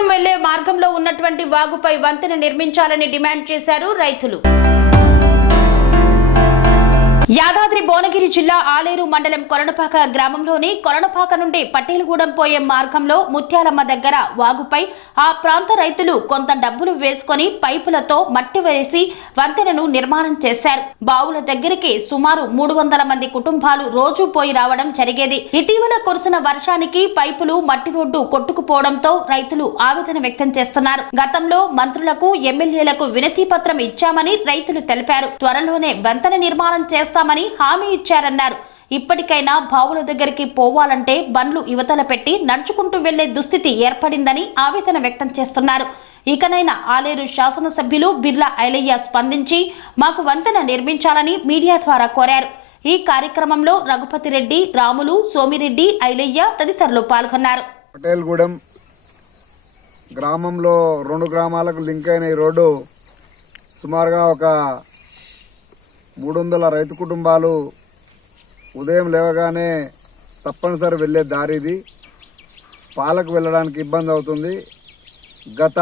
పటేల్గూడెం వెళ్ళే మార్గంలో ఉన్నటువంటి వాగుపై వంతెన నిర్మించాలని డిమాండ్ చేశారు రైతులు. యాదాద్రి భువనగిరి జిల్లా ఆలేరు మండలం కొరణపాక గ్రామంలోని కొరణపాక నుండి పటేల్గూడెం పోయే మార్గంలో ముత్యాలమ్మ దగ్గర వాగుపై ఆ ప్రాంత రైతులు కొంత డబ్బులు వేసుకొని పైపులతో మట్టి వేసి వంతెనను నిర్మాణం చేశారు. బావుల దగ్గరికి సుమారు మూడు వందల మంది కుటుంబాలు రోజు పోయి రావడం జరిగేది. ఇటీవల కురిసిన వర్షానికి పైపులు మట్టి రోడ్డు కొట్టుకుపోవడంతో రైతులు ఆవేదన వ్యక్తం చేస్తున్నారు. గతంలో మంత్రులకు ఎమ్మెల్యేలకు వినతి పత్రం ఇచ్చామని రైతులు తెలిపారు. త్వరలోనే వంతెన నిర్మాణం చేస్తారు చేస్తామని హామీ ఇచ్చారన్నారు. ఇప్పటికైనా బావుల దగ్గరికి పోవాలంటే బండ్లు యువతల పెట్టి నడుచుకుంటూ వెళ్ళే దుస్థితి ఏర్పడిందని ఆవేదన వ్యక్తం చేస్తున్నారు. ఇకనైనా ఆలేరు శాసనసభ్యులు బిర్లా ఐలయ్య స్పందించి మాకు వంతెన నిర్మించాలని మీడియా ద్వారా కోరారు. ఈ కార్యక్రమంలో రఘుపతి రెడ్డి రాములు సోమిరెడ్డి ఐలయ్య తదితరులు పాల్గొన్నారు. పటేల్గూడెం గ్రామంలో రెండు గ్రామాలకు లింక్ అయిన ఈ రోడ్డు సుమారుగా ఒక మూడు వందల రైతు కుటుంబాలు ఉదయం లేవగానే తప్పనిసరి వెళ్ళే దారి ఇది పాలకు వెళ్ళడానికి ఇబ్బంది అవుతుంది. గత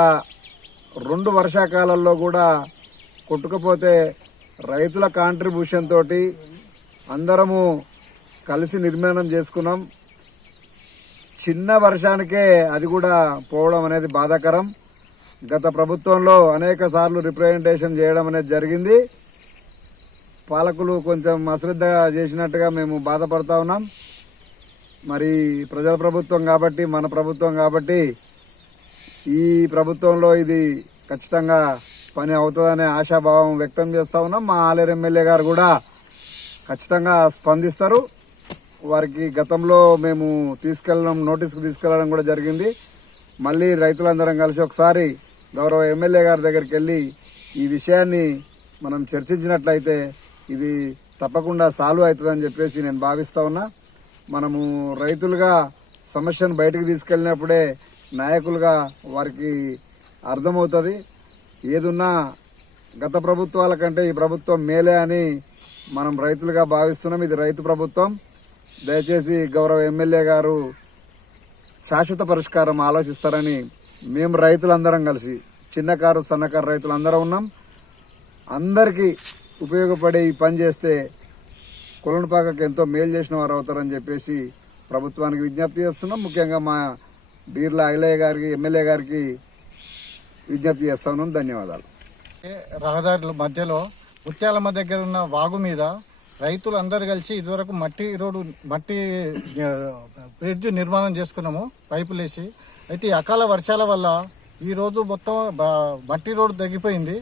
రెండు వర్షాకాలంలో కూడా కొట్టుకపోతే రైతుల కాంట్రిబ్యూషన్ తోటి అందరము కలిసి నిర్మాణం చేసుకున్నాం. చిన్న వర్షానికే అది కూడా పోవడం అనేది బాధాకరం. గత ప్రభుత్వంలో అనేక సార్లు రిప్రజెంటేషన్ చేయడం అనేది జరిగింది. పాలకులు కొంచెం అశ్రద్ధ చేసినట్టుగా మేము బాధపడతా ఉన్నాం. మరి ప్రజల ప్రభుత్వం కాబట్టి మన ప్రభుత్వం కాబట్టి ఈ ప్రభుత్వంలో ఇది ఖచ్చితంగా పని అవుతుందనే ఆశాభావం వ్యక్తం చేస్తా ఉన్నాం. మా ఆలేరు ఎమ్మెల్యే గారు కూడా ఖచ్చితంగా స్పందిస్తారు. వారికి గతంలో మేము తీసుకెళ్ళడం నోటీస్కు తీసుకెళ్ళడం కూడా జరిగింది. మళ్ళీ రైతులందరం కలిసి ఒకసారి గౌరవ ఎమ్మెల్యే గారి దగ్గరికి వెళ్ళి ఈ విషయాన్ని మనం చర్చించినట్లయితే ఇది తప్పకుండా సాల్వ్ అవుతుందని చెప్పేసి నేను భావిస్తూ ఉన్నా. మనము రైతులుగా సమస్యను బయటకు తీసుకెళ్ళినప్పుడే నాయకులుగా వారికి అర్థమవుతుంది. ఏదున్నా గత ప్రభుత్వాల కంటే ఈ ప్రభుత్వం మేలే అని మనం రైతులుగా భావిస్తున్నాం. ఇది రైతు ప్రభుత్వం. దయచేసి గౌరవ ఎమ్మెల్యే గారు శాశ్వత పరిష్కారం ఆలోచిస్తారని మేము రైతులందరం కలిసి చిన్నకారు సన్నకారు రైతులందరం ఉన్నాం. అందరికీ ఉపయోగపడే ఈ పని చేస్తే కొలనుపాకకు ఎంతో మేలు చేసిన వారు అవుతారని చెప్పేసి ప్రభుత్వానికి విజ్ఞప్తి చేస్తున్నాం. ముఖ్యంగా మా బీర్లా అఖిలయ్య గారికి ఎమ్మెల్యే గారికి విజ్ఞప్తి చేస్తా ఉన్నాం. ధన్యవాదాలు. రహదారుల మధ్యలో ముత్యాలమ్మ దగ్గర ఉన్న వాగు మీద రైతులు అందరు కలిసి ఇదివరకు మట్టి రోడ్డు మట్టి బ్రిడ్జ్ నిర్మాణం చేసుకున్నాము పైపులు వేసి. అయితే ఈ అకాల వర్షాల వల్ల ఈరోజు మొత్తం మట్టి రోడ్డు తగ్గిపోయింది.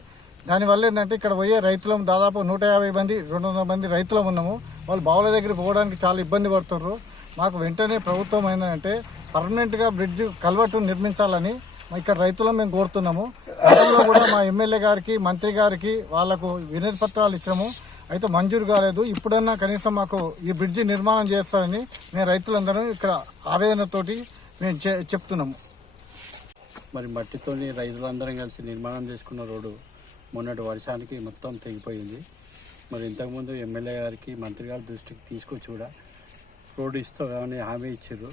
దానివల్ల ఏంటంటే ఇక్కడ పోయే రైతులం దాదాపు నూట యాభై మంది రెండు వందల మంది రైతులం ఉన్నాము. వాళ్ళు బావుల దగ్గరికి పోవడానికి చాలా ఇబ్బంది పడుతున్నారు మాకు వెంటనే ప్రభుత్వం ఏంటంటే పర్మనెంట్గా బ్రిడ్జ్ కల్వర్టు నిర్మించాలని ఇక్కడ రైతులం మేము కోరుతున్నాము. గతంలో కూడా మా ఎమ్మెల్యే గారికి మంత్రి గారికి వాళ్ళకు వినతి పత్రాలు ఇచ్చాము అయితే మంజూరు కాలేదు. ఇప్పుడన్నా కనీసం మాకు ఈ బ్రిడ్జి నిర్మాణం చేస్తారని మేము రైతులందరూ ఇక్కడ ఆవేదనతోటి మేము చె- చెప్తున్నాము. మరి మట్టితోని రైతులందరం కలిసి నిర్మాణం చేసుకున్న రోడ్డు మొన్నటి వర్షానికి మొత్తం తెగిపోయింది. మరి ఇంతకుముందు ఎమ్మెల్యే గారికి మంత్రి గారి దృష్టికి తీసుకొచ్చి కూడా రోడ్డు ఇస్తామని హామీ ఇచ్చారు.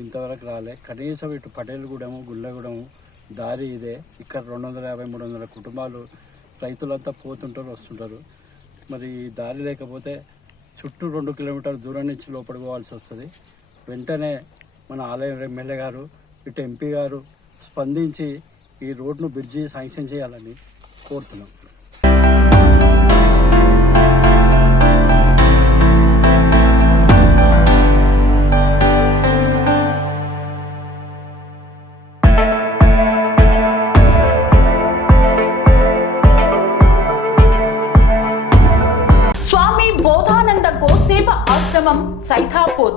ఇంతవరకు రాలే. కనీసం ఇటు పటేల్గూడెము గుల్లగూడెము దారి ఇదే. ఇక్కడ రెండు వందల యాభై మూడు వందల కుటుంబాలు రైతులంతా పోతుంటారు వస్తుంటారు. మరి దారి లేకపోతే చుట్టూ రెండు కిలోమీటర్ల దూరం నుంచి లోపలికి పోవాల్సి వస్తుంది. వెంటనే మన ఆలయం ఎమ్మెల్యే గారు ఇటు ఎంపీ గారు స్పందించి ఈ రోడ్ను బ్రిడ్జి శాంక్షన్ చేయాలని కోరుతున్నాం స్వామి బోధానంద గోసేవ ఆశ్రమం సైథాపూర్